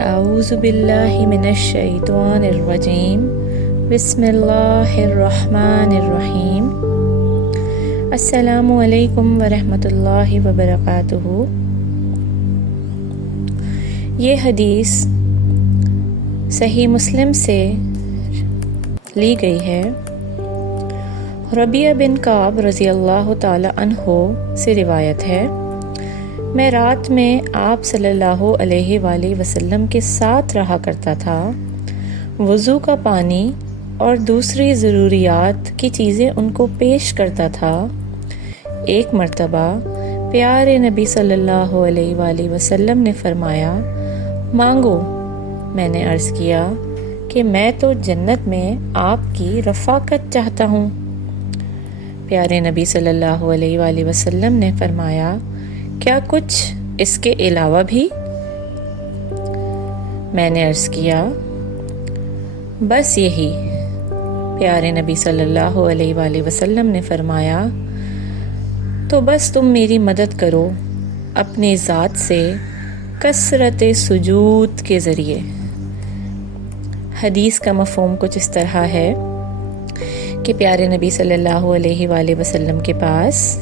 اعوذ باللہ من الشیطان الرجیم بسم اللہ الرحمن الرحیم السلام علیکم ورحمۃ اللہ وبرکاتہ۔ یہ حدیث صحیح مسلم سے لی گئی ہے۔ ربیعہ بن کعب رضی اللہ تعالی عنہ سے روایت ہے، میں رات میں آپ صلی اللہ علیہ وآلہ وسلم کے ساتھ رہا کرتا تھا۔ وضو کا پانی اور دوسری ضروریات کی چیزیں ان کو پیش کرتا تھا۔ ایک مرتبہ پیارے نبی صلی اللہ علیہ وآلہ وسلم نے فرمایا، مانگو۔ میں نے عرض کیا کہ میں تو جنت میں آپ کی رفاقت چاہتا ہوں۔ پیارے نبی صلی اللہ علیہ وآلہ وسلم نے فرمایا، کیا کچھ اس کے علاوہ بھی؟ میں نے عرض کیا، بس یہی۔ پیارے نبی صلی اللہ علیہ وآلہ وسلم نے فرمایا، تو بس تم میری مدد کرو اپنی ذات سے کثرت سجود کے ذریعے۔ حدیث کا مفہوم کچھ اس طرح ہے کہ پیارے نبی صلی اللہ علیہ وآلہ وسلم کے پاس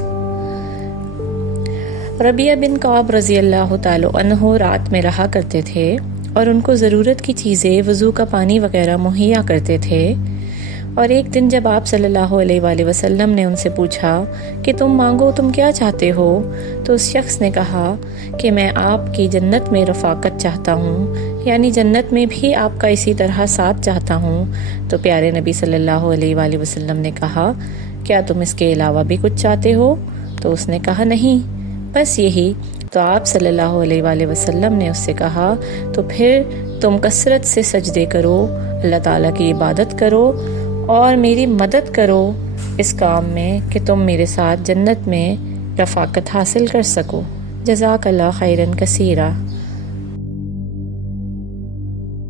ربیعہ بن کعب رضی اللہ تعالی عنہ رات میں رہا کرتے تھے اور ان کو ضرورت کی چیزیں، وضو کا پانی وغیرہ مہیا کرتے تھے۔ اور ایک دن جب آپ صلی اللہ علیہ وآلہ وسلم نے ان سے پوچھا کہ تم مانگو، تم کیا چاہتے ہو؟ تو اس شخص نے کہا کہ میں آپ کی جنت میں رفاقت چاہتا ہوں، یعنی جنت میں بھی آپ کا اسی طرح ساتھ چاہتا ہوں۔ تو پیارے نبی صلی اللہ علیہ وآلہ وسلم نے کہا، کیا تم اس کے علاوہ بھی کچھ چاہتے ہو؟ تو اس نے کہا، نہیں، بس یہی۔ تو آپ صلی اللہ علیہ وآلہ وسلم نے اس سے کہا، تو پھر تم کثرت سے سجدے کرو، اللہ تعالیٰ کی عبادت کرو اور میری مدد کرو اس کام میں کہ تم میرے ساتھ جنت میں رفاقت حاصل کر سکو۔ جزاک اللہ خیراً کثیرا۔